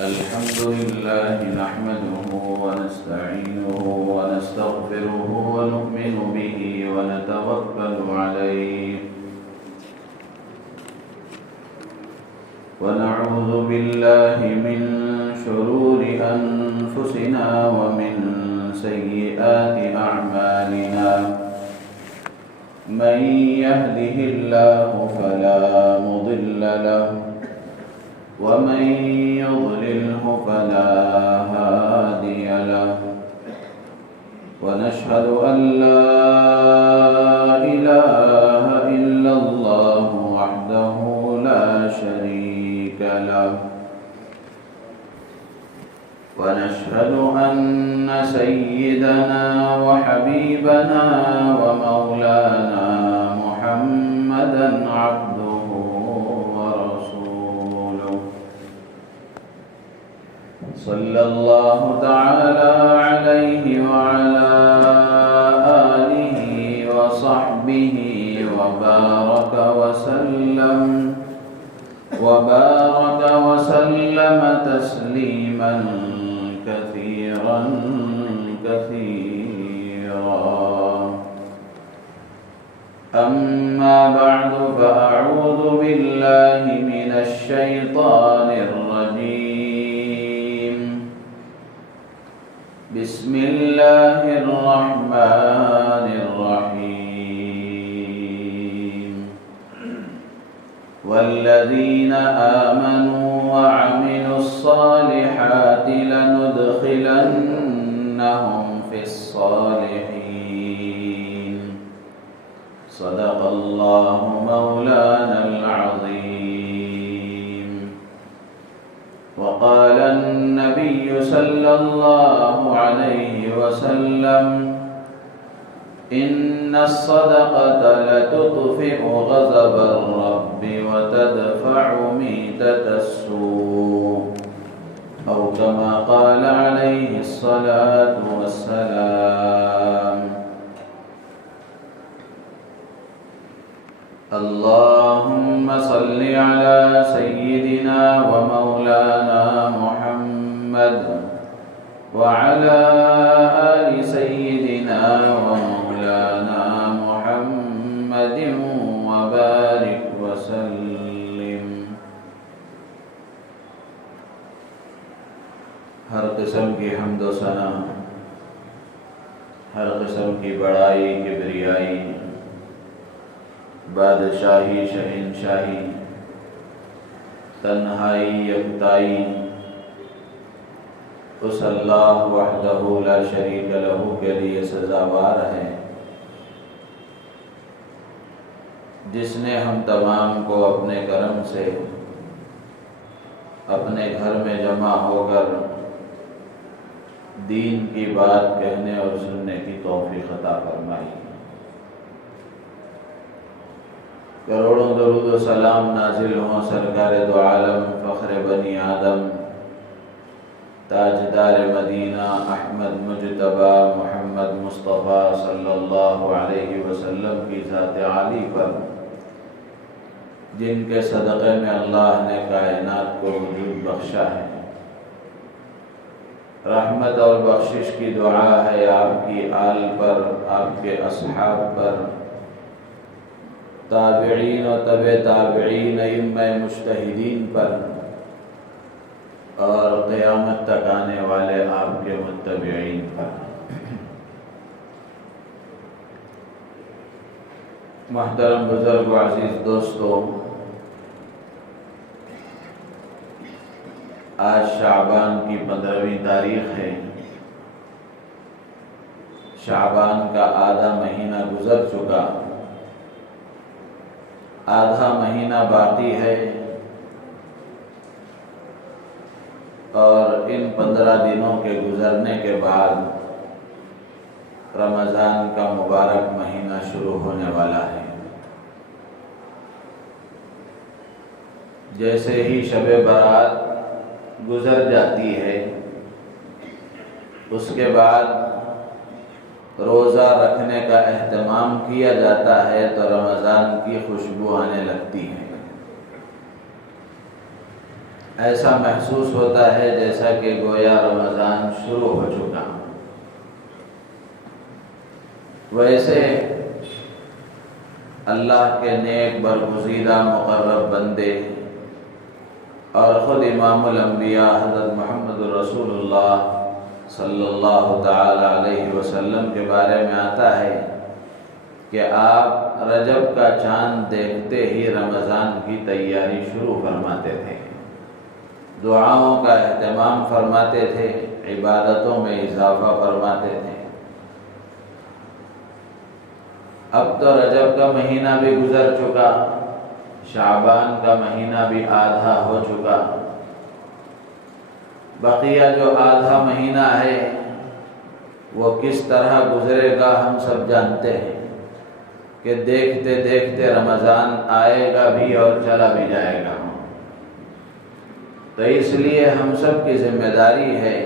الحمد لله نحمده ونستعينه ونستغفره ونؤمن به ونتوكل عليه ونعوذ بالله من شرور أنفسنا ومن سيئات أعمالنا من يهده الله فلا مضل له ومن يضلله فلا هادي له ونشهد أن لا إله إلا الله وحده لا شريك له ونشهد أن سيدنا وحبيبنا ومولانا محمدا عبده ورسوله صلى الله تعالى عليه وعلى آله وصحبه وبارك وسلم تسليما كثيرا أما بعد فأعوذ بالله من الشيطان الرجيم بسم الله الرحمن الرحيم والذين آمنوا وعملوا الصالحات لندخلنهم في الصالحين صدق الله مولانا العظيم وقال النبي صلى الله عليه وسلم إن الصدقة لتطفئ غضب الرب وتدفع ميتة السوء أو كما قال عليه الصلاة والسلام اللهم صل على سيدنا ومولانا محمد وعلى آل سيدنا ومولانا محمد وبارك وسلم ہر قسم کی حمد و ثنا، ہر قسم کی بڑائی کبریائی، بادشاہی شہنشاہی، تنہائی یکتائی اس اللہ وحدہ لا شریک لہ کے لیے سزاوار ہے جس نے ہم تمام کو اپنے کرم سے اپنے گھر میں جمع ہو کر دین کی بات کہنے اور سننے کی توفیق عطا فرمائی۔ کروڑوں درود و سلام نازل ہوں سرکار دو عالم، فخر بنی آدم، تاجدار مدینہ احمد مجتبی محمد مصطفیٰ صلی اللہ علیہ وسلم کی ذات عالی پر، جن کے صدقے میں اللہ نے کائنات کو وجود بخشا ہے۔ رحمت اور بخشش کی دعا ہے آپ کی آل پر، آپ کے اصحاب پر، تابعین و تبع تابعین، ائمہ مجتہدین پر، اور قیامت تک آنے والے آپ کے متبعین پر۔ محترم بزرگ و عزیز دوستو، آج شعبان کی 15ویں تاریخ ہے۔ شعبان کا آدھا مہینہ گزر چکا، آدھا مہینہ باقی ہے، اور ان 15 دنوں کے گزرنے کے بعد رمضان کا مبارک مہینہ شروع ہونے والا ہے۔ جیسے ہی شب برات گزر جاتی ہے، اس کے بعد روزہ رکھنے کا اہتمام کیا جاتا ہے تو رمضان کی خوشبو آنے لگتی ہے۔ ایسا محسوس ہوتا ہے جیسا کہ گویا رمضان شروع ہو چکا۔ ویسے اللہ کے نیک برگزیدہ مقرب بندے اور خود امام الانبیاء حضرت محمد رسول اللہ صلی اللہ تعالی علیہ وسلم کے بارے میں آتا ہے کہ آپ رجب کا چاند دیکھتے ہی رمضان کی تیاری شروع فرماتے تھے، دعاؤں کا اہتمام فرماتے تھے، عبادتوں میں اضافہ فرماتے تھے۔ اب تو رجب کا مہینہ بھی گزر چکا، شعبان کا مہینہ بھی آدھا ہو چکا، بقیہ جو آدھا مہینہ ہے وہ کس طرح گزرے گا ہم سب جانتے ہیں کہ دیکھتے دیکھتے رمضان آئے گا بھی اور چلا بھی جائے گا۔ تو اس لیے ہم سب کی ذمہ داری ہے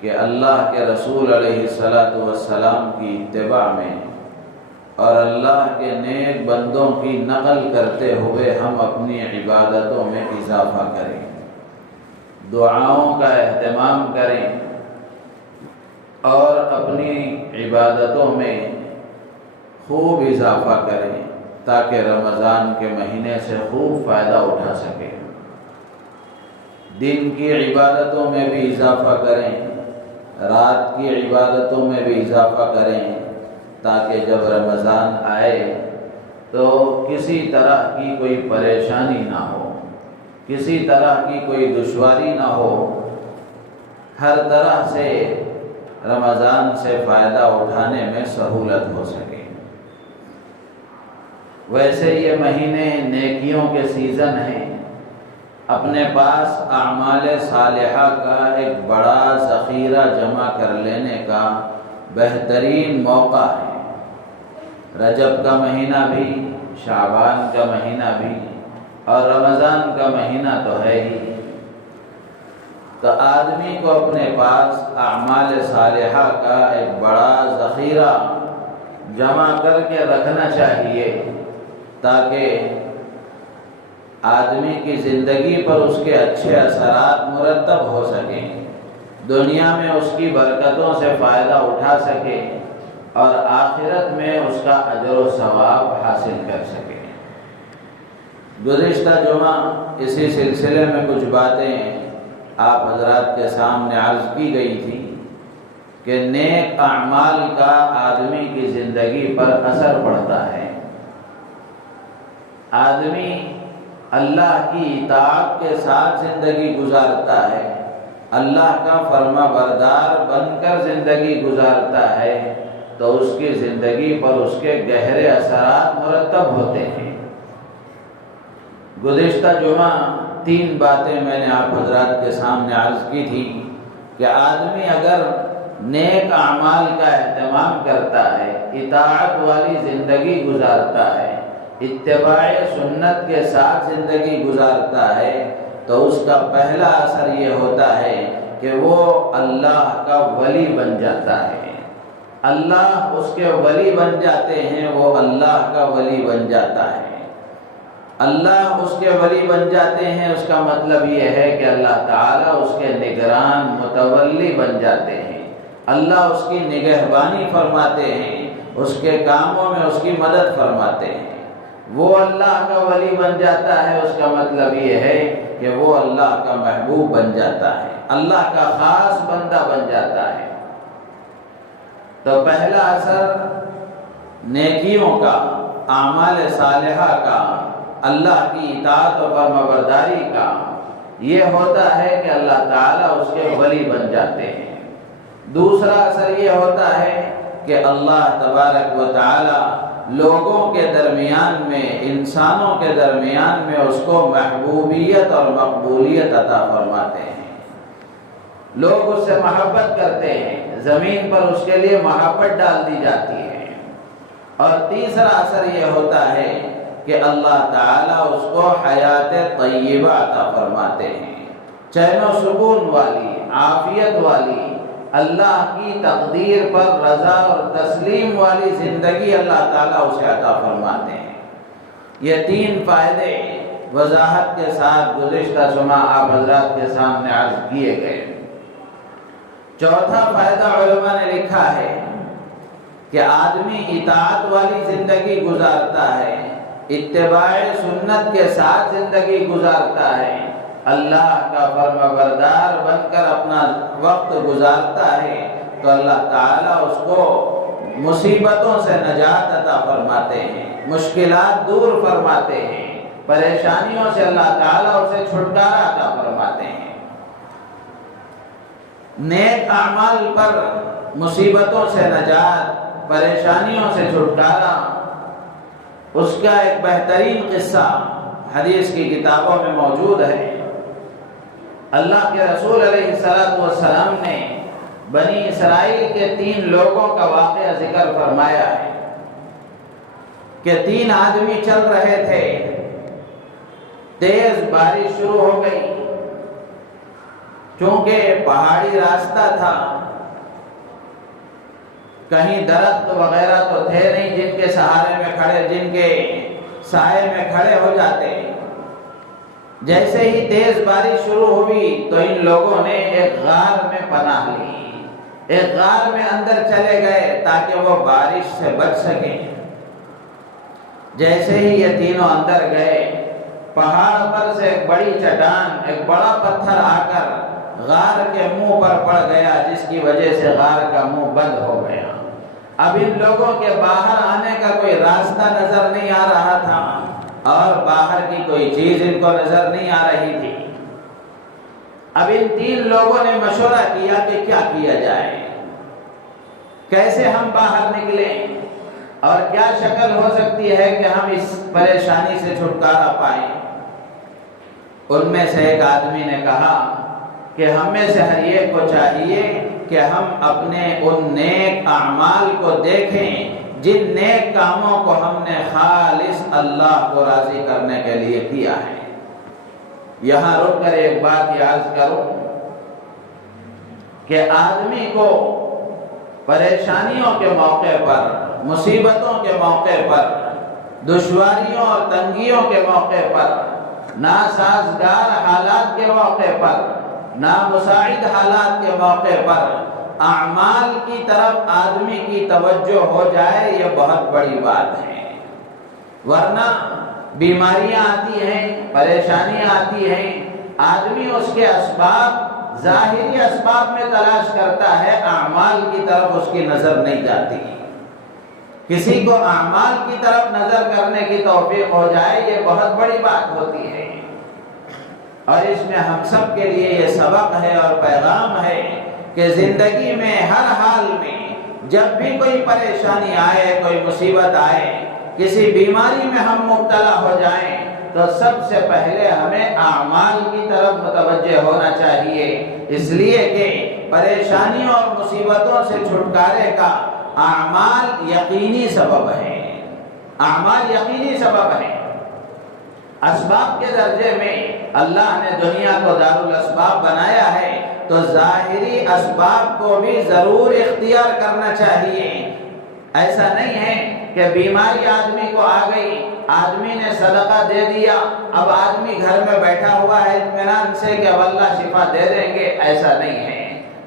کہ اللہ کے رسول علیہ السلام کی اتباع میں اور اللہ کے نیک بندوں کی نقل کرتے ہوئے ہم اپنی عبادتوں میں اضافہ کریں، دعاؤں کا اہتمام کریں اور اپنی عبادتوں میں خوب اضافہ کریں تاکہ رمضان کے مہینے سے خوب فائدہ اٹھا سکیں۔ دن کی عبادتوں میں بھی اضافہ کریں، رات کی عبادتوں میں بھی اضافہ کریں تاکہ جب رمضان آئے تو کسی طرح کی کوئی پریشانی نہ ہو، کسی طرح کی کوئی دشواری نہ ہو، ہر طرح سے رمضان سے فائدہ اٹھانے میں سہولت ہو سکے۔ ویسے یہ مہینے نیکیوں کے سیزن ہیں، اپنے پاس اعمال صالحہ کا ایک بڑا ذخیرہ جمع کر لینے کا بہترین موقع ہے۔ رجب کا مہینہ بھی، شعبان کا مہینہ بھی اور رمضان کا مہینہ تو ہے ہی، تو آدمی کو اپنے پاس اعمال صالحہ کا ایک بڑا ذخیرہ جمع کر کے رکھنا چاہیے تاکہ آدمی کی زندگی پر اس کے اچھے اثرات مرتب ہو سکیں، دنیا میں اس کی برکتوں سے فائدہ اٹھا سکے اور آخرت میں اس کا اجر و ثواب حاصل کر سکے۔ گزشتہ جمعہ اسی سلسلے میں کچھ باتیں آپ حضرات کے سامنے عرض کی گئی تھی کہ نیک اعمال کا آدمی کی زندگی پر اثر پڑتا ہے۔ آدمی اللہ کی اطاعت کے ساتھ زندگی گزارتا ہے، اللہ کا فرما بردار بن کر زندگی گزارتا ہے تو اس کی زندگی پر اس کے گہرے اثرات مرتب ہوتے ہیں۔ گزشتہ جمعہ 3 باتیں میں نے آپ حضرات کے سامنے عرض کی تھی کہ آدمی اگر نیک اعمال کا اہتمام کرتا ہے، اطاعت والی زندگی گزارتا ہے، اتباع سنت کے ساتھ زندگی گزارتا ہے تو اس کا پہلا اثر یہ ہوتا ہے کہ وہ اللہ کا ولی بن جاتا ہے، اللہ اس کے ولی بن جاتے ہیں، وہ اللہ کا ولی بن جاتا ہے۔ اللہ اس کے ولی بن جاتے ہیں، اس کا مطلب یہ ہے کہ اللہ تعالیٰ اس کے نگران متولی بن جاتے ہیں، اللہ اس کی نگہبانی فرماتے ہیں، اس کے کاموں میں اس کی مدد فرماتے ہیں۔ وہ اللہ کا ولی بن جاتا ہے، اس کا مطلب یہ ہے کہ وہ اللہ کا محبوب بن جاتا ہے، اللہ کا خاص بندہ بن جاتا ہے۔ تو پہلا اثر نیکیوں کا، اعمال صالحہ کا، اللہ کی اطاعت و فرمانبرداری کا یہ ہوتا ہے کہ اللہ تعالیٰ اس کے ولی بن جاتے ہیں۔ دوسرا اثر یہ ہوتا ہے کہ اللہ تبارک و تعالیٰ لوگوں کے درمیان میں، انسانوں کے درمیان میں اس کو محبوبیت اور مقبولیت عطا فرماتے ہیں، لوگ اس سے محبت کرتے ہیں، زمین پر اس کے لیے محبت ڈال دی جاتی ہے۔ اور تیسرا اثر یہ ہوتا ہے کہ اللہ تعالیٰ اس کو حیات طیبہ عطا فرماتے ہیں، چین و سکون والی، عافیت والی، اللہ کی تقدیر پر رضا اور تسلیم والی زندگی اللہ تعالیٰ اسے عطا فرماتے ہیں۔ یہ 3 فائدے وضاحت کے ساتھ گزشتہ جمعہ آپ حضرات کے سامنے عرض کیے گئے۔ چوتھا فائدہ علماء نے لکھا ہے کہ آدمی اطاعت والی زندگی گزارتا ہے، اتباع سنت کے ساتھ زندگی گزارتا ہے، اللہ کا فرمانبردار بن کر اپنا وقت گزارتا ہے تو اللہ تعالیٰ اس کو مصیبتوں سے نجات عطا فرماتے ہیں، مشکلات دور فرماتے ہیں، پریشانیوں سے اللہ تعالیٰ اسے چھٹکارا عطا فرماتے ہیں۔ نیک اعمال پر مصیبتوں سے نجات، پریشانیوں سے چھٹکارا، اس کا ایک بہترین قصہ حدیث کی کتابوں میں موجود ہے۔ اللہ کے رسول علیہ السلام نے بنی اسرائیل کے 3 لوگوں کا واقعہ ذکر فرمایا ہے کہ 3 آدمی چل رہے تھے، تیز بارش شروع ہو گئی، چونکہ پہاڑی راستہ تھا، کہیں درخت وغیرہ تو تھے نہیں جن کے سہارے میں کھڑے، جن کے سائے میں کھڑے ہو جاتے۔ جیسے ہی تیز بارش شروع ہوئی تو ان لوگوں نے ایک غار میں پناہ لی، ایک غار میں اندر چلے گئے تاکہ وہ بارش سے بچ سکیں۔ جیسے ہی یہ تینوں اندر گئے، پہاڑ پر سے ایک بڑی چٹان، ایک بڑا پتھر آ کر غار کے منہ پر پڑ گیا، جس کی وجہ سے غار کا منہ بند ہو گیا۔ اب ان لوگوں کے باہر آنے کا کوئی راستہ نظر نہیں آ رہا تھا اور باہر کی کوئی چیز ان کو نظر نہیں آ رہی تھی۔ اب ان 3 لوگوں نے مشورہ کیا کہ کیا کیا جائے، کیسے ہم باہر نکلیں اور کیا شکل ہو سکتی ہے کہ ہم اس پریشانی سے چھٹکارا پائیں۔ ان میں سے ایک آدمی نے کہا کہ ہم میں سے ہر ایک کو چاہیے کہ ہم اپنے ان نیک اعمال کو دیکھیں جن نیک کاموں کو ہم نے خالص اللہ کو راضی کرنے کے لیے کیا ہے۔ یہاں رک کر ایک بات یاد کرو کہ آدمی کو پریشانیوں کے موقع پر، مصیبتوں کے موقع پر، دشواریوں اور تنگیوں کے موقع پر، ناسازگار حالات کے موقع پر، نامساعد حالات کے موقع پر اعمال کی طرف آدمی کی توجہ ہو جائے، یہ بہت بڑی بات ہے۔ ورنہ بیماریاں آتی ہیں، پریشانیاں آتی ہیں، آدمی اس کے اسباب، ظاہری اسباب میں تلاش کرتا ہے، اعمال کی طرف اس کی نظر نہیں جاتی۔ کسی کو اعمال کی طرف نظر کرنے کی توفیق ہو جائے، یہ بہت بڑی بات ہوتی ہے۔ اور اس میں ہم سب کے لیے یہ سبق ہے اور پیغام ہے کہ زندگی میں ہر حال میں جب بھی کوئی پریشانی آئے، کوئی مصیبت آئے، کسی بیماری میں ہم مبتلا ہو جائیں تو سب سے پہلے ہمیں اعمال کی طرف متوجہ ہونا چاہیے، اس لیے کہ پریشانیوں اور مصیبتوں سے چھٹکارے کا اعمال یقینی سبب ہے، اعمال یقینی سبب ہے۔ اسباب کے درجے میں اللہ نے دنیا کو دارالاسباب بنایا ہے تو ظاہری اسباب کو بھی ضرور اختیار کرنا چاہیے۔ ایسا نہیں ہے کہ بیماری آدمی کو آ گئی، آدمی نے صدقہ دے دیا، اب آدمی گھر میں بیٹھا ہوا ہے اطمینان سے کہ اب اللہ شفا دے دیں گے، ایسا نہیں ہے۔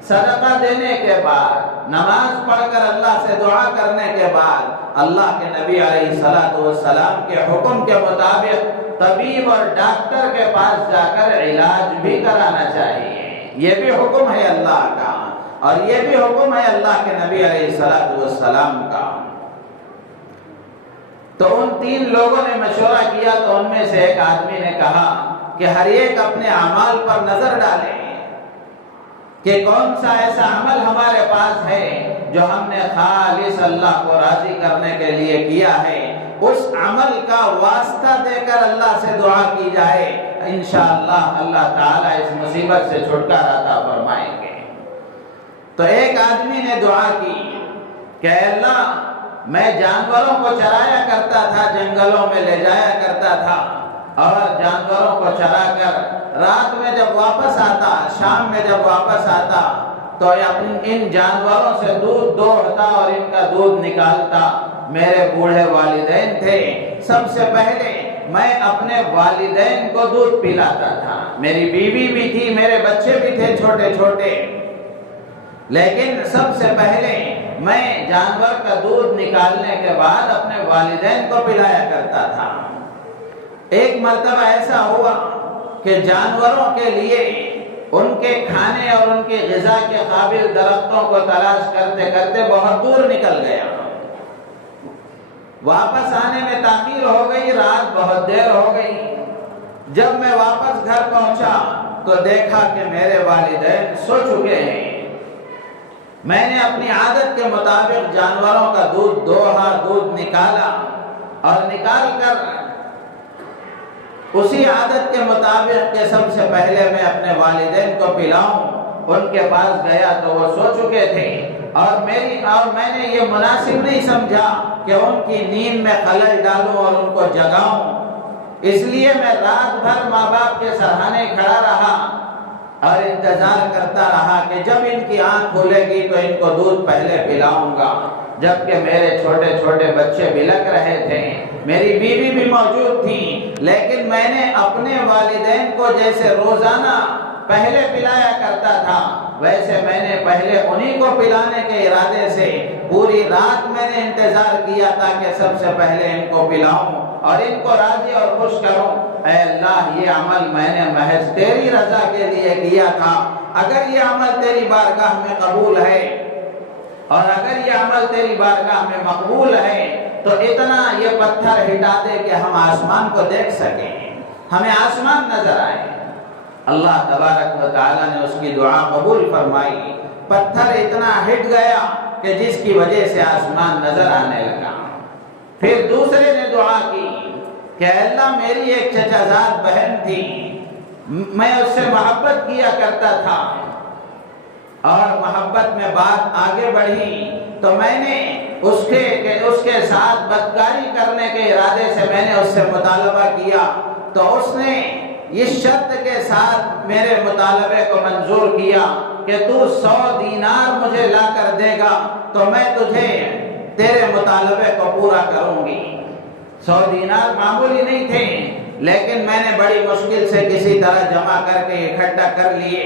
صدقہ دینے کے بعد، نماز پڑھ کر اللہ سے دعا کرنے کے بعد، اللہ کے نبی علیہ السلام کے حکم کے مطابق طبیب اور ڈاکٹر کے پاس جا کر علاج بھی کرانا چاہیے۔ یہ بھی حکم ہے اللہ کا، اور یہ بھی حکم ہے اللہ کے نبی علیہ السلام کا۔ تو ان 3 لوگوں نے مشورہ کیا تو ان میں سے ایک آدمی نے کہا کہ ہر ایک اپنے اعمال پر نظر ڈالے کہ کون سا ایسا عمل ہمارے پاس ہے جو ہم نے خالص اللہ کو راضی کرنے کے لیے کیا ہے، اس عمل کا واسطہ دے کر اللہ سے دعا کی جائے، انشاءاللہ اللہ تعالیٰ اس مصیبت سے چھٹکارا عطا فرمائیں گے۔ تو ایک آدمی نے دعا کی کہ اللہ، میں جانوروں کو چرایا کرتا تھا، جنگلوں میں لے جایا کرتا تھا، اور جانوروں کو چرا کر رات میں جب واپس آتا، شام میں جب واپس آتا تو ان جانوروں سے دودھ دوہتا اور ان کا دودھ نکالتا۔ میرے بوڑھے والدین تھے، سب سے پہلے میں اپنے والدین کو دودھ پلاتا تھا، میری بیوی بھی تھی، میرے بچے بھی تھے چھوٹے چھوٹے، لیکن سب سے پہلے میں جانور کا دودھ نکالنے کے بعد اپنے والدین کو پلایا کرتا تھا۔ ایک مرتبہ ایسا ہوا کہ جانوروں کے لیے ان کے کھانے اور ان کی غذا کے قابل درختوں کو تلاش کرتے کرتے بہت دور نکل گیا، واپس آنے میں تاخیر ہو گئی، رات بہت دیر ہو گئی۔ جب میں واپس گھر پہنچا تو دیکھا کہ میرے والدین سو چکے ہیں۔ میں نے اپنی عادت کے مطابق جانوروں کا دودھ دوہا، دودھ نکالا، اور نکال کر اسی عادت کے مطابق کہ سب سے پہلے میں اپنے والدین کو پلاؤں، ان کے پاس گیا تو وہ سو چکے تھے، اور میں نے یہ مناسب نہیں سمجھا کہ ان کی نیند میں خلل ڈالوں اور ان کو جگاؤں، اس لیے میں رات بھر ماں باپ کے سرہانے کھڑا رہا اور انتظار کرتا رہا کہ جب ان کی آنکھ کھلے گی تو ان کو دودھ پہلے پلاؤں گا، جبکہ میرے چھوٹے چھوٹے بچے بلک رہے تھے، میری بیوی بھی موجود تھی، لیکن میں نے اپنے والدین کو جیسے روزانہ پہلے پلایا کرتا تھا ویسے میں نے پہلے انہی کو پلانے کے ارادے سے پوری رات میں نے انتظار کیا تاکہ سب سے پہلے ان کو پلاؤں اور ان کو راضی اور خوش کروں۔ اے اللہ، یہ عمل میں نے محض تیری رضا کے لیے کیا تھا، اگر یہ عمل تیری بارگاہ میں قبول ہے اور اگر یہ عمل تیری بارگاہ میں مقبول ہے تو اتنا یہ پتھر ہٹا دے کہ ہم آسمان کو دیکھ سکیں، ہمیں آسمان نظر آئے۔ اللہ تبارک و تعالیٰ نے اس کی دعا قبول فرمائی، پتھر اتنا ہٹ گیا کہ جس کی وجہ سے آسمان نظر آنے لگا۔ پھر دوسرے نے دعا کی کہ اللہ، میری ایک چچا زاد بہن تھی، میں اس سے محبت کیا کرتا تھا اور محبت میں بات آگے بڑھی تو میں نے اس کے ساتھ بدکاری کرنے کے ارادے سے میں نے اس سے مطالبہ کیا تو اس نے اس شرط کے ساتھ میرے مطالبے کو منظور کیا کہ تو 100 دینار مجھے لا کر دے گا تو میں تجھے تیرے مطالبے کو پورا کروں گی۔ 100 دینار معمولی نہیں تھے، لیکن میں نے بڑی مشکل سے کسی طرح جمع کر کے اکٹھا کر لیے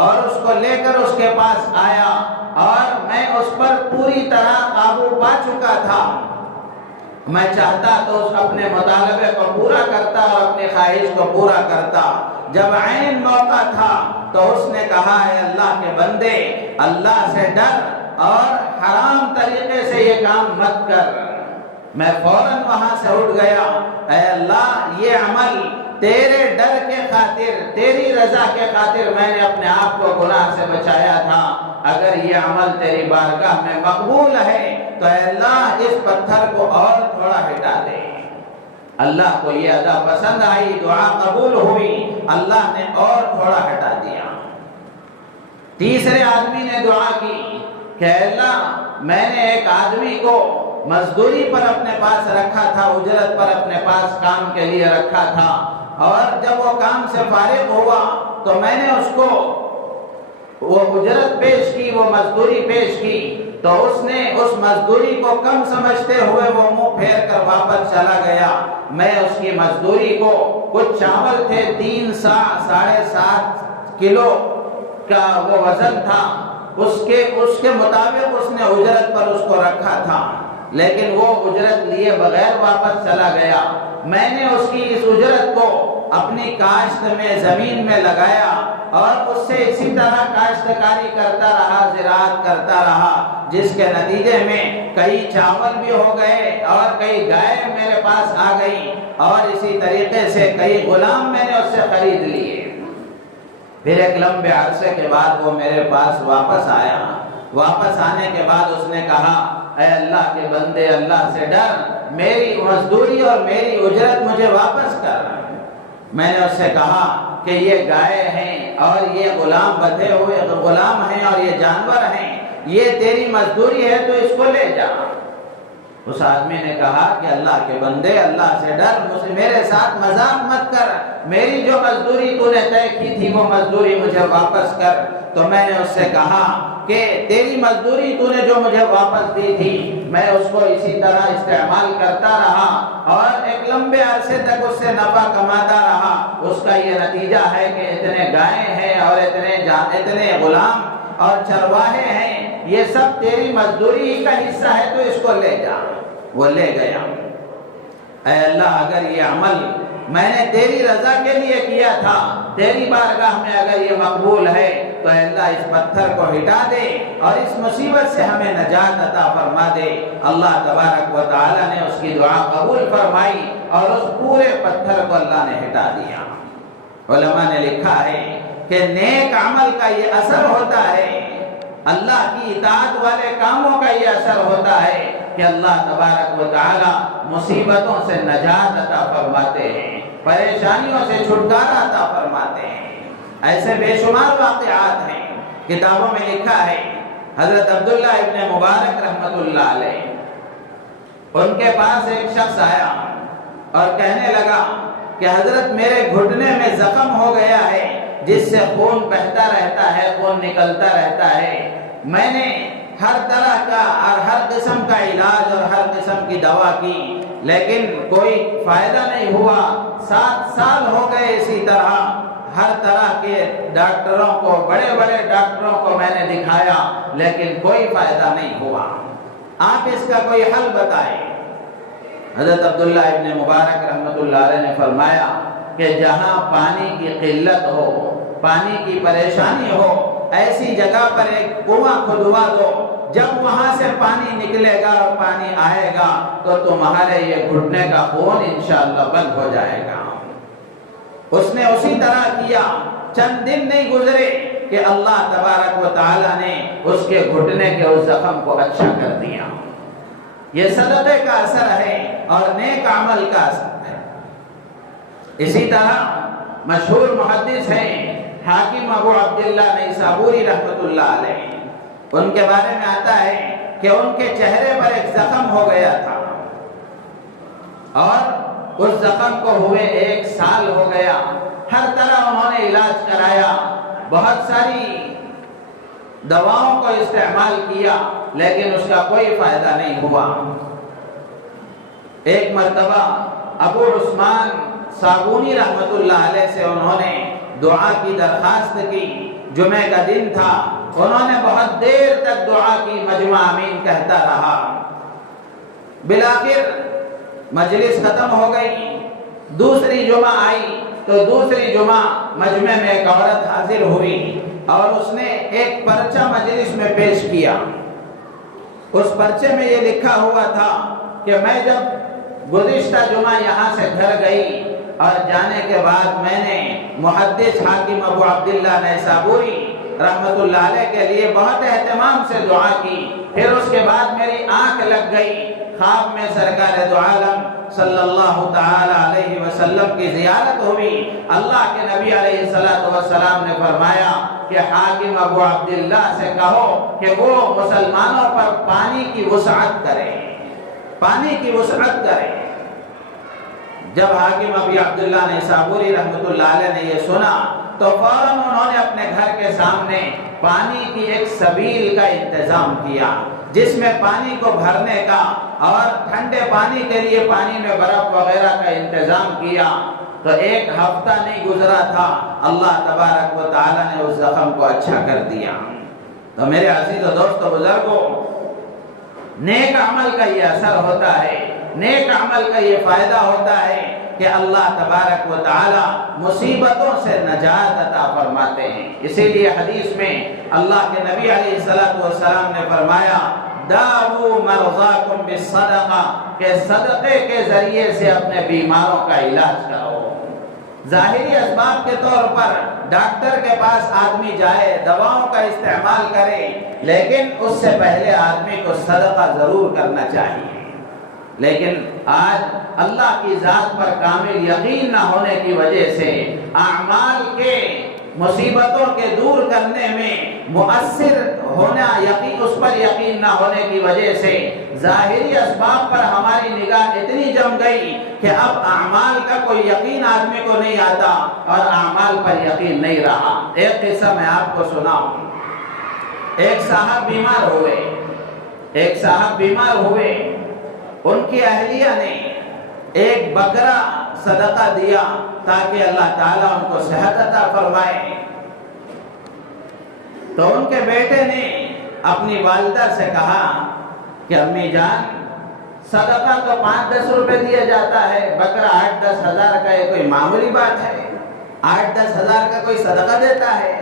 اور اس کو لے کر اس کے پاس آیا اور میں اس پر پوری طرح قابو پا چکا تھا۔ میں چاہتا تو اس اپنے مطالبے کو پورا کرتا اور اپنی خواہش کو پورا کرتا۔ جب عین موقع تھا تو اس نے کہا، اے اللہ کے بندے، اللہ سے ڈر اور حرام طریقے سے یہ کام مت کر۔ میں فوراً وہاں سے اٹھ گیا، اے اللہ، یہ عمل تیرے ڈر کے خاطر، تیری رضا کے خاطر میں نے اپنے آپ کو گناہ سے بچایا تھا، اگر یہ عمل تیری بارگاہ میں مقبول ہے تو اے اللہ اس پتھر کو اور تھوڑا ہٹا دے۔ اللہ کو یہ ادا پسند آئی، دعا قبول ہوئی، اللہ نے اور تھوڑا ہٹا دیا۔ تیسرے آدمی نے دعا کی کہ اے اللہ، میں نے ایک آدمی کو مزدوری پر اپنے پاس رکھا تھا، اجرت پر اپنے پاس کام کے لیے رکھا تھا، اور جب وہ کام سے فارغ ہوا تو میں نے اس کو وہ اجرت پیش کی، وہ مزدوری پیش کی تو اس نے اس مزدوری کو کم سمجھتے ہوئے وہ منہ پھیر کر واپس چلا گیا۔ میں اس کی مزدوری کو، کچھ چاول تھے 3 سا 7.5 کلو کا وہ وزن تھا، اس کے مطابق اس نے اجرت پر اس کو رکھا تھا، لیکن وہ اجرت لیے بغیر واپس چلا گیا۔ میں نے اس کی اس اجرت کو اپنی کاشت میں، زمین میں لگایا اور اس سے اسی طرح کاشتکاری کرتا رہا، زراعت کرتا رہا، جس کے نتیجے میں کئی چاول بھی ہو گئے اور کئی گائے میرے پاس آ گئی، اور اسی طریقے سے کئی غلام میں نے اس سے خرید لیے۔ پھر ایک لمبے عرصے کے بعد وہ میرے پاس واپس آیا۔ واپس آنے کے بعد اس نے کہا، اے اللہ کے بندے، اللہ سے ڈر، میری مزدوری اور میری اجرت مجھے واپس کر۔ میں نے اس سے کہا کہ یہ گائے ہیں اور یہ غلام بدھے ہوئے غلام ہیں اور یہ جانور ہیں، یہ تیری مزدوری ہے تو اس کو لے جا۔ اس آدمی نے کہا کہ اللہ کے بندے، اللہ سے ڈر، میرے ساتھ مذاق مت کر، میری جو مزدوری تو نے طے کی تھی وہ مزدوری مجھے واپس کر۔ تو میں نے اس سے کہا کہ تیری مزدوری تو نے جو مجھے واپس دی تھی میں اس کو اسی طرح استعمال کرتا رہا اور ایک لمبے عرصے تک اس سے نفع کماتا رہا، اس کا یہ نتیجہ ہے کہ اتنے گائے ہیں اور اتنے غلام اور چرواہے ہیں، یہ سب تیری مزدوری ہی کا حصہ ہے، تو اس کو لے جا۔ وہ لے گیا۔ اے اللہ، اگر یہ عمل میں نے تیری رضا کے لیے کیا تھا، تیری بارگاہ میں اگر یہ مقبول ہے تو اے اللہ اس پتھر کو ہٹا دے اور اس مصیبت سے ہمیں نجات عطا فرما دے۔ اللہ تبارک و تعالی نے اس کی دعا قبول فرمائی اور اس پورے پتھر کو اللہ نے ہٹا دیا۔ علماء نے لکھا ہے کہ نیک عمل کا یہ اثر ہوتا ہے، اللہ کی اطاعت والے کاموں کا یہ اثر ہوتا ہے کہ اللہ تبارک و تعالی مصیبتوں سے نجات عطا فرماتے ہیں، پریشانیوں سے چھٹکارا عطا فرماتے ہیں۔ ایسے بے شمار واقعات ہیں، کتابوں میں لکھا ہے۔ حضرت عبداللہ ابن مبارک رحمت اللہ علیہ، ان کے پاس ایک شخص آیا اور کہنے لگا کہ حضرت میرے گھٹنے میں زخم ہو گیا ہے جس سے خون بہتا رہتا ہے، خون نکلتا رہتا ہے، میں نے ہر طرح کا اور ہر قسم کا علاج اور ہر قسم کی دوا کی لیکن کوئی فائدہ نہیں ہوا۔ 7 سال ہو گئے اسی طرح، ہر طرح کے ڈاکٹروں کو، بڑے بڑے ڈاکٹروں کو میں نے دکھایا لیکن کوئی فائدہ نہیں ہوا، آپ اس کا کوئی حل بتائیں۔ حضرت عبداللہ ابن مبارک رحمت اللہ علیہ نے فرمایا کہ جہاں پانی کی قلت ہو، پانی کی پریشانی ہو، ایسی جگہ پر ایک کنواں کھدوا دو، جب وہاں سے پانی نکلے گا اور پانی آئے گا تو تمہارے یہ گھٹنے کا خون انشاءاللہ بند ہو جائے گا۔ اس نے اسی طرح کیا، چند دن نہیں گزرے کہ اللہ تبارک و تعالی نے اس کے گھٹنے کے اس زخم کو اچھا کر دیا۔ یہ صدقے کا اثر ہے اور نیک عمل کا اثر ہے۔ اسی طرح مشہور محدث ہیں حاکم ابو عبداللہ نیسابوری رحمت اللہ علیہ، ان کے بارے میں آتا ہے کہ ان کے چہرے پر ایک زخم ہو گیا تھا اور اس زخم کو ہوئے 1 سال ہو گیا، ہر طرح انہوں نے علاج کرایا، بہت ساری دواؤں کو استعمال کیا لیکن اس کا کوئی فائدہ نہیں ہوا۔ ایک مرتبہ ابو عثمان صابونی رحمت اللہ علیہ سے انہوں نے دعا کی درخواست کی، جمعہ کا دن تھا، انہوں نے بہت دیر تک دعا کی، مجمع آمین کہتا رہا، بالآخر مجلس ختم ہو گئی، دوسری جمعہ آئی تو دوسری جمعہ مجمع میں ایک عورت حاضر ہوئی اور اس نے ایک پرچہ مجلس میں پیش کیا۔ اس پرچے میں یہ لکھا ہوا تھا کہ میں جب گزشتہ جمعہ یہاں سے گھر گئی اور جانے کے بعد میں نے محدث حاکم ابو عبداللہ نیسابوری رحمت اللہ علیہ کے لیے بہت اہتمام سے دعا کی، پھر اس کے بعد میری آنکھ لگ گئی، خواب میں سرکار دو عالم صلی اللہ تعالی علیہ وسلم کی زیارت ہوئی۔ اللہ کے نبی علیہ السلام نے فرمایا کہ حاکم ابو عبداللہ سے کہو کہ وہ مسلمانوں پر پانی کی وسعت کرے، پانی کی وسعت کرے۔ جب حاکم ابو عبداللہ نیسابوری رحمت اللہ علیہ نے یہ سنا تو فوراً انہوں نے اپنے گھر کے سامنے پانی کی ایک سبیل کا انتظام کیا جس میں پانی کو بھرنے کا اور ٹھنڈے پانی کے لیے پانی میں برف وغیرہ کا انتظام کیا۔ تو 1 ہفتہ نہیں گزرا تھا، اللہ تبارک و تعالی نے اس زخم کو اچھا کر دیا۔ تو میرے عزیز و دوست و بزرگوں، نیک عمل کا یہ اثر ہوتا ہے، نیک عمل کا یہ فائدہ ہوتا ہے کہ اللہ تبارک و تعالی مصیبتوں سے نجات عطا فرماتے ہیں۔ اسی لیے حدیث میں اللہ کے نبی علیہ السلام نے فرمایا داؤ مرضاکم بالصدقہ، کہ صدقے کے ذریعے سے اپنے بیماروں کا علاج کرو۔ ظاہری اسباب کے طور پر ڈاکٹر کے پاس آدمی جائے، دواؤں کا استعمال کرے، لیکن اس سے پہلے آدمی کو صدقہ ضرور کرنا چاہیے۔ لیکن آج اللہ کی ذات پر کامل یقین نہ ہونے کی وجہ سے اعمال کے مصیبتوں کے دور کرنے میں مؤثر ہونا، یقین اس پر یقین نہ ہونے کی وجہ سے ظاہری اسباب پر ہماری نگاہ اتنی جم گئی کہ اب اعمال کا کوئی یقین آدمی کو نہیں آتا اور اعمال پر یقین نہیں رہا۔ ایک قصہ میں آپ کو سناؤں۔ ایک صاحب بیمار ہوئے، ان کی اہلیہ نے ایک بکرا صدقہ دیا تاکہ اللہ تعالیٰ ان کو صحت عطا فرمائے۔ تو ان کے بیٹے نے اپنی والدہ سے کہا کہ امی جان، صدقہ تو 5-10 روپے دیا جاتا ہے، بکرا 8-10 ہزار کا یہ کوئی معمولی بات ہے؟ 8-10 ہزار کا کوئی صدقہ دیتا ہے؟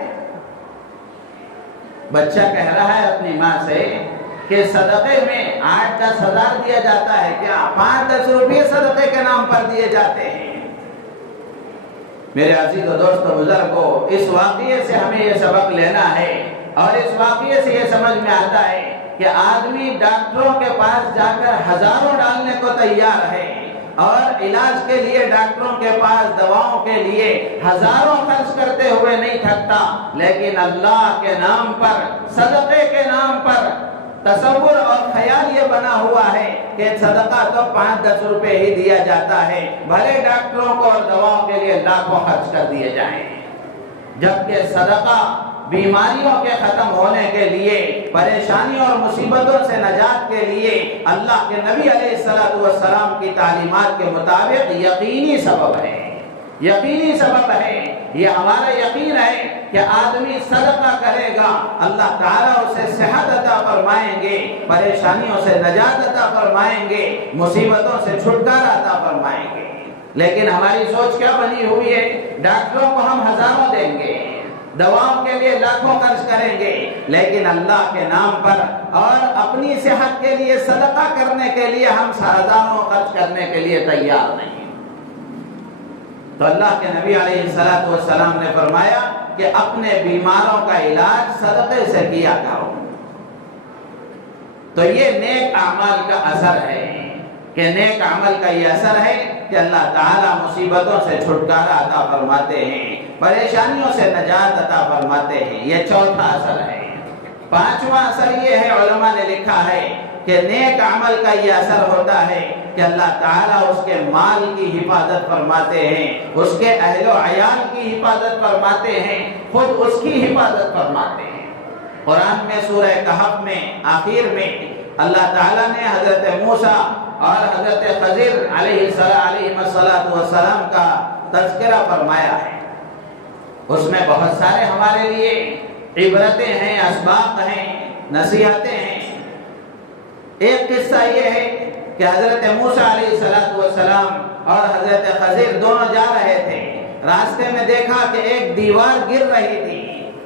بچہ کہہ رہا ہے اپنی ماں سے کہ صدقے میں 8-10 ہزار دیا جاتا ہے کیا؟ 5-10 روپے صدقے کے نام پر دیے جاتے ہیں۔ میرے عزیز و دوست و بزرگوں، اس واقعے سے ہمیں یہ سبق لینا ہے، اور اس واقعے سے یہ سمجھ میں آتا ہے کہ آدمی ڈاکٹروں کے پاس جا کر ہزاروں ڈالنے کو تیار ہے، اور علاج کے لیے ڈاکٹروں کے پاس دواؤں کے لیے ہزاروں خرچ کرتے ہوئے نہیں تھکتا، لیکن اللہ کے نام پر، صدقے کے نام پر تصور اور خیال یہ بنا ہوا ہے کہ صدقہ تو 5-10 روپے ہی دیا جاتا ہے، بھلے ڈاکٹروں کو اور دواؤں کے لیے لاکھوں خرچ کر دیے جائیں، جبکہ صدقہ بیماریوں کے ختم ہونے کے لیے، پریشانیوں اور مصیبتوں سے نجات کے لیے اللہ کے نبی علیہ السلام کی تعلیمات کے مطابق یقینی سبب ہے، یقینی سبب ہے۔ یہ ہمارا یقین ہے کہ آدمی صدقہ کرے گا، اللہ تعالیٰ اسے صحت عطا فرمائیں گے، پریشانیوں سے نجات عطا فرمائیں گے، مصیبتوں سے چھٹکارا عطا فرمائیں گے۔ لیکن ہماری سوچ کیا بنی ہوئی ہے؟ ڈاکٹروں کو ہم ہزاروں دیں گے، دواؤں کے لیے لاکھوں خرچ کریں گے، لیکن اللہ کے نام پر اور اپنی صحت کے لیے صدقہ کرنے کے لیے ہم ہزاروں خرچ کرنے کے لیے تیار نہیں۔ تو اللہ کے نبی علیہ السلام نے فرمایا کہ اپنے بیماروں کا علاج صدقے سے کیا کرو۔ تو یہ نیک اعمال کا اثر ہے کہ نیک عمل کا یہ اثر ہے کہ اللہ تعالیٰ مصیبتوں سے چھٹکارا عطا فرماتے ہیں، پریشانیوں سے نجات عطا فرماتے ہیں۔ یہ چوتھا اثر ہے۔ پانچواں اثر یہ ہے، علماء نے لکھا ہے کہ نیک عمل کا یہ اثر ہوتا ہے کہ اللہ تعالیٰ اس کے مال کی حفاظت فرماتے ہیں، اس کے اہل و عیال کی حفاظت فرماتے ہیں، خود اس کی حفاظت فرماتے ہیں۔ قرآن میں سورہ کہف میں آخر میں اللہ تعالیٰ نے حضرت موسیٰ اور حضرت خضر علیہ السلام کا تذکرہ فرمایا ہے۔ اس میں بہت سارے ہمارے لیے عبرتیں ہیں، اسباق ہیں، نصیحتیں ہیں۔ ایک قصہ یہ ہے کہ حضرت موسیٰ علیہ السلام اور حضرت خضر دونوں جا رہے تھے، راستے میں دیکھا کہ ایک دیوار گر رہی تھی،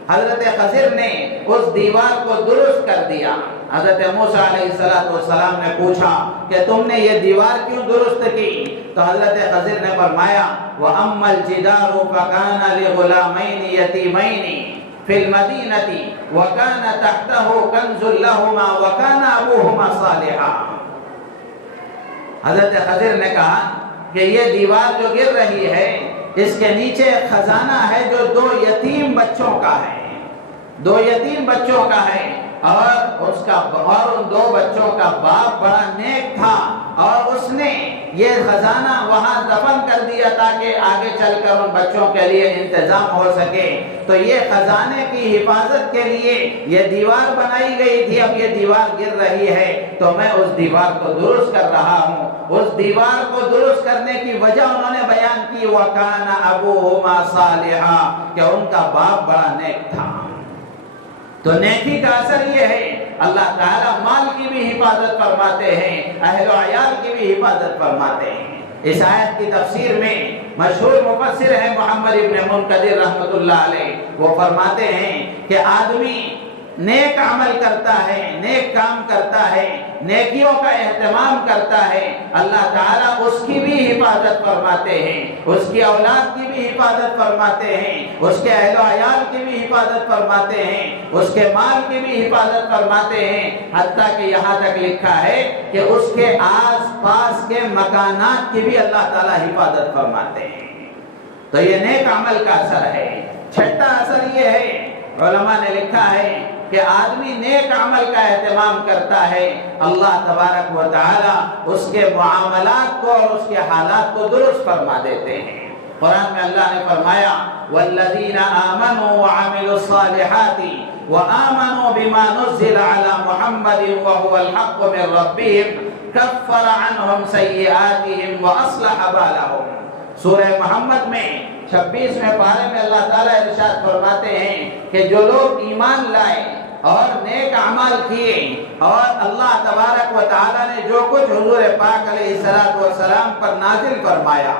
حضرت خضر نے اس دیوار کو درست کر دیا۔ حضرت موسیٰ علیہ السلام نے پوچھا کہ تم نے یہ دیوار کیوں درست کی؟ تو حضرت خضر نے فرمایا وَأَمَّا الْجِدَارُ فَكَانَ لِغُلَامَيْنِ يَتِيمَيْنِ فِي الْمَدِينَةِ وَكَانَ تَحْتَهُ كَنْزٌ لَهُمَا وَكَانَ أَبُوهُمَا صَالِحًا۔ حضرت خضر نے کہا کہ یہ دیوار جو گر رہی ہے اس کے نیچے خزانہ ہے جو 2 یتیم بچوں کا ہے، 2 یتیم بچوں کا ہے، اور ان 2 بچوں کا باپ بڑا نیک تھا، اور اس نے یہ خزانہ وہاں دفن کر دیا تاکہ آگے چل کر ان بچوں کے لیے انتظام ہو سکے۔ تو یہ خزانے کی حفاظت کے لیے یہ دیوار بنائی گئی تھی، اب یہ دیوار گر رہی ہے تو میں اس دیوار کو درست کر رہا ہوں۔ اس دیوار کو درست کرنے کی وجہ انہوں نے بیان کی وَكَانَ أَبُوهُمَا صَالِحًا، کہ ان کا باپ بڑا نیک تھا۔ تو نیکی کا اثر یہ ہے اللہ تعالیٰ مال کی بھی حفاظت فرماتے ہیں، اہل و عیال کی بھی حفاظت فرماتے ہیں۔ اس آیت کی تفسیر میں مشہور مفسر ہے محمد ابن منقدر رحمۃ اللہ علیہ، وہ فرماتے ہیں کہ آدمی نیک عمل کرتا ہے، نیک کام کرتا ہے، نیکیوں کا اہتمام کرتا ہے، اللہ تعالیٰ اس کی بھی حفاظت فرماتے ہیں، اس کی اولاد کی بھی حفاظت فرماتے ہیں، اس کے اہل و عیال کی بھی حفاظت فرماتے ہیں، اس کے مال کی بھی حفاظت فرماتے ہیں، حتیٰ کہ یہاں تک لکھا ہے کہ اس کے آس پاس کے مکانات کی بھی اللہ تعالیٰ حفاظت فرماتے ہیں۔ تو یہ نیک عمل کا اثر ہے۔ چھٹا اثر یہ ہے، علماء نے لکھا ہے کہ آدمی نیک عمل کا اہتمام کرتا ہے، اللہ تبارک و تعالی اس کے معاملات کو اور اس کے حالات کو درست فرما دیتے ہیں۔ قرآن میں اللہ نے فرمایا والذین آمنوا وعملوا الصالحات وآمنوا بما نزل على محمد وهو الحق من ربهم كفر عنهم سیئاتهم واصلح بالهم۔ سورہ محمد میں 26ویں پارے میں اللہ تعالیٰ ارشاد فرماتے ہیں کہ جو لوگ ایمان لائے اور نیک اعمال کیے اور اللہ تبارک و تعالیٰ نے جو کچھ حضور پاک علیہ السلام پر نازل فرمایا،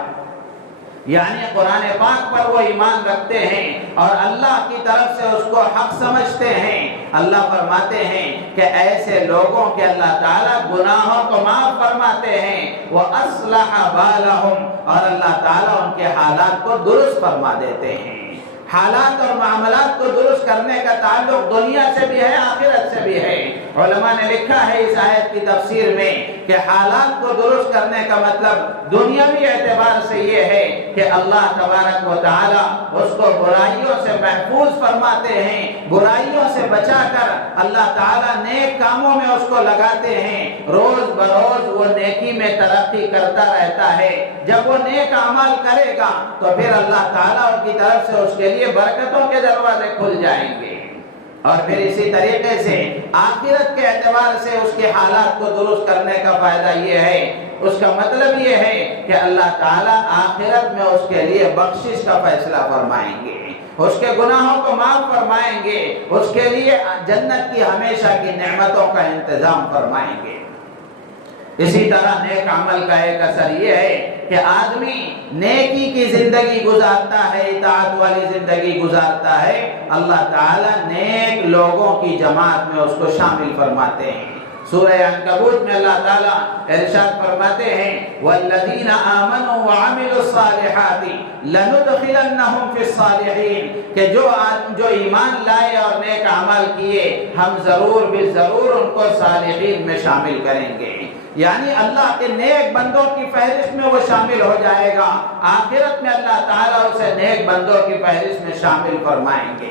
یعنی قرآن پاک پر وہ ایمان رکھتے ہیں اور اللہ کی طرف سے اس کو حق سمجھتے ہیں، اللہ فرماتے ہیں کہ ایسے لوگوں کے اللہ تعالیٰ گناہوں کو معاف فرماتے ہیں، وَأَصْلَحَ بَالَهُمْ، اور اللہ تعالیٰ ان کے حالات کو درست فرما دیتے ہیں۔ حالات اور معاملات کو درست کرنے کا تعلق دنیا سے بھی ہے، آخرت سے بھی ہے۔ علماء نے لکھا ہے اس آیت کی تفسیر میں کہ حالات کو درست کرنے کا مطلب دنیاوی اعتبار سے یہ ہے کہ اللہ تبارک و تعالی اس کو برائیوں سے محفوظ فرماتے ہیں، برائیوں سے بچا کر اللہ تعالی نیک کاموں میں اس کو لگاتے ہیں، روز بروز وہ نیکی میں ترقی کرتا رہتا ہے۔ جب وہ نیک اعمال کرے گا تو پھر اللہ تعالیٰ ان کی طرف سے اس کے لیے برکتوں کے دروازے کھل جائیں گے، اور پھر اسی طریقے سے آخرت کے اعتبار سے اس کے حالات کو درست کرنے کا فائدہ یہ ہے، اس کا مطلب یہ ہے کہ اللہ تعالیٰ آخرت میں اس کے لیے بخشش کا فیصلہ فرمائیں گے، اس کے گناہوں کو معاف فرمائیں گے، اس کے لیے جنت کی ہمیشہ کی نعمتوں کا انتظام فرمائیں گے۔ اسی طرح نیک عمل کا ایک اثر یہ ہے کہ آدمی نیکی کی زندگی گزارتا ہے، اطاعت والی زندگی گزارتا ہے، اللہ تعالیٰ نیک لوگوں کی جماعت میں اس کو شامل فرماتے ہیں۔ سورہ عنکبوت میں اللہ تعالیٰ ارشاد فرماتے ہیں والذین آمنوا وعملوا الصالحات لندخلنہم فی الصالحین، کہ جو ایمان لائے اور نیک اعمال کیے ہم ضرور بالضرور ان کو صالحین میں شامل کریں گے، یعنی اللہ کے نیک بندوں کی فہرست میں وہ شامل ہو جائے گا، آخرت میں اللہ تعالیٰ اسے نیک بندوں کی فہرست میں شامل فرمائیں گے۔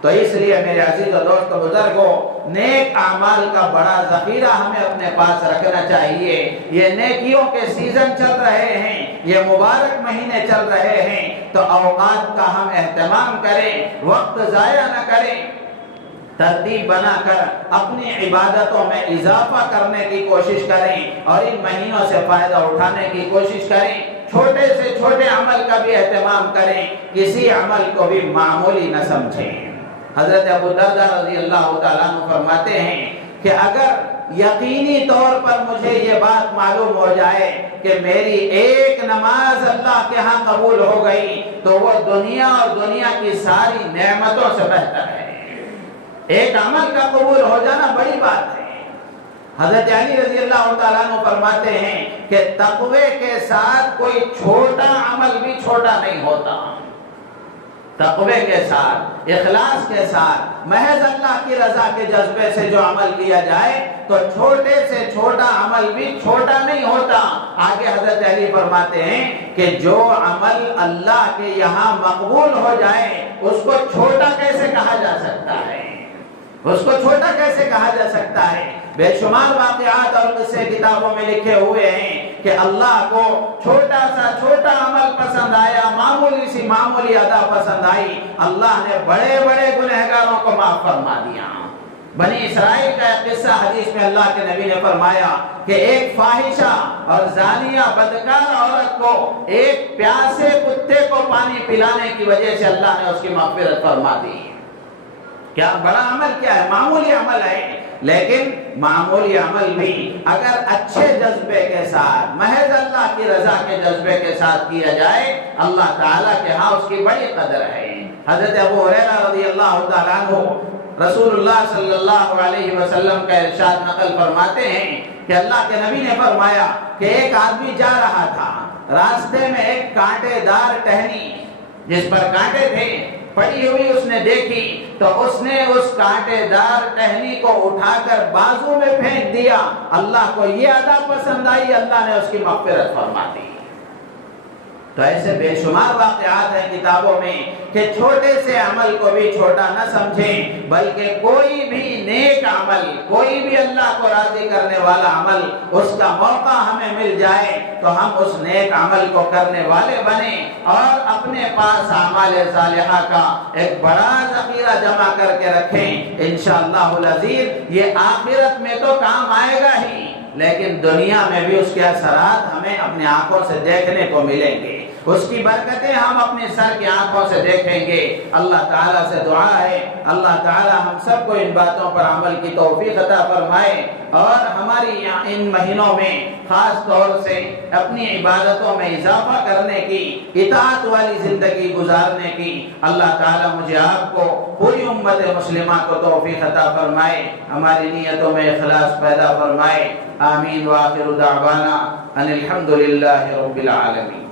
تو اس لیے میرے عزیز و دوست و بزرگوں، نیک اعمال کا بڑا ذخیرہ ہمیں اپنے پاس رکھنا چاہیے۔ یہ نیکیوں کے سیزن چل رہے ہیں، یہ مبارک مہینے چل رہے ہیں، تو اوقات کا ہم اہتمام کریں، وقت ضائع نہ کریں، ترتیب بنا کر اپنی عبادتوں میں اضافہ کرنے کی کوشش کریں اور ان مہینوں سے فائدہ اٹھانے کی کوشش کریں۔ چھوٹے سے چھوٹے عمل کا بھی اہتمام کریں، کسی عمل کو بھی معمولی نہ سمجھیں۔ حضرت ابو درداء رضی اللہ تعالیٰ عنہ فرماتے ہیں کہ اگر یقینی طور پر مجھے یہ بات معلوم ہو جائے کہ میری ایک نماز اللہ کے ہاں قبول ہو گئی تو وہ دنیا اور دنیا کی ساری نعمتوں سے بہتر ہے۔ ایک عمل کا قبول ہو جانا بڑی بات ہے۔ حضرت علی رضی اللہ تعالیٰ عنہ فرماتے ہیں کہ تقوی کے ساتھ کوئی چھوٹا عمل بھی چھوٹا نہیں ہوتا۔ تقوی کے ساتھ، اخلاص کے ساتھ، محض اللہ کی رضا کے جذبے سے جو عمل کیا جائے تو چھوٹے سے چھوٹا عمل بھی چھوٹا نہیں ہوتا۔ آگے حضرت علی فرماتے ہیں کہ جو عمل اللہ کے یہاں مقبول ہو جائے اس کو چھوٹا کیسے کہا جا سکتا ہے؟ اس کو چھوٹا کیسے کہا جا سکتا ہے؟ بے شمار واقعات اور قصے کتابوں میں لکھے ہوئے ہیں کہ اللہ کو چھوٹا سا چھوٹا عمل پسند آیا، معمولی سی معمولی ادا پسند آئی، اللہ نے بڑے بڑے گنہگاروں کو معاف فرما دیا۔ بنی اسرائیل کا ایک قصہ حدیث میں اللہ کے نبی نے فرمایا کہ ایک فاحشہ اور زانیہ بدکار عورت کو ایک پیاسے کتے کو پانی پلانے کی وجہ سے اللہ نے اس کی مغفرت فرما دی۔ کیا بڑا عمل کیا ہے؟ معمولی عمل ہے، لیکن معمولی عمل بھی اگر اچھے جذبے کے ساتھ، محض اللہ کی رضا کے جذبے کے ساتھ کیا جائے، اللہ تعالیٰ کے ہاں اس کی بڑی قدر ہے۔ حضرت ابو ہریرہ رضی اللہ تعالیٰ عنہ رسول اللہ صلی اللہ علیہ وسلم کا ارشاد نقل فرماتے ہیں کہ اللہ کے نبی نے فرمایا کہ ایک آدمی جا رہا تھا، راستے میں ایک کانٹے دار ٹہنی جس پر کانٹے تھے پڑی ہوئی اس نے دیکھی، تو اس نے اس کانٹے دار ٹہنی کو اٹھا کر بازو میں پھینک دیا۔ اللہ کو یہ ادا پسند آئی، اللہ نے اس کی مغفرت فرما دی۔ تو ایسے بے شمار واقعات ہیں کتابوں میں کہ چھوٹے سے عمل کو بھی چھوٹا نہ سمجھیں، بلکہ کوئی بھی نیک عمل، کوئی بھی اللہ کو راضی کرنے والا عمل، اس کا موقع ہمیں مل جائے تو ہم اس نیک عمل کو کرنے والے بنیں اور اپنے پاس اعمال صالحہ کا ایک بڑا ذخیرہ جمع کر کے رکھیں۔ انشاءاللہ العزیز یہ آخرت میں تو کام آئے گا ہی، لیکن دنیا میں بھی اس کے اثرات ہمیں اپنی آنکھوں سے دیکھنے کو ملیں گے، اس کی برکتیں ہم اپنے سر کی آنکھوں سے دیکھیں گے۔ اللہ تعالیٰ سے دعا ہے اللہ تعالیٰ ہم سب کو ان باتوں پر عمل کی توفیق عطا فرمائے اور ہماری ان مہینوں میں خاص طور سے اپنی عبادتوں میں اضافہ کرنے کی، اطاعت والی زندگی گزارنے کی اللہ تعالیٰ مجھے آپ کو، پوری امت مسلمہ کو توفیق عطا فرمائے، ہماری نیتوں میں اخلاص پیدا فرمائے۔ آمین وآخر دعوانا ان الحمدللہ رب العالمین۔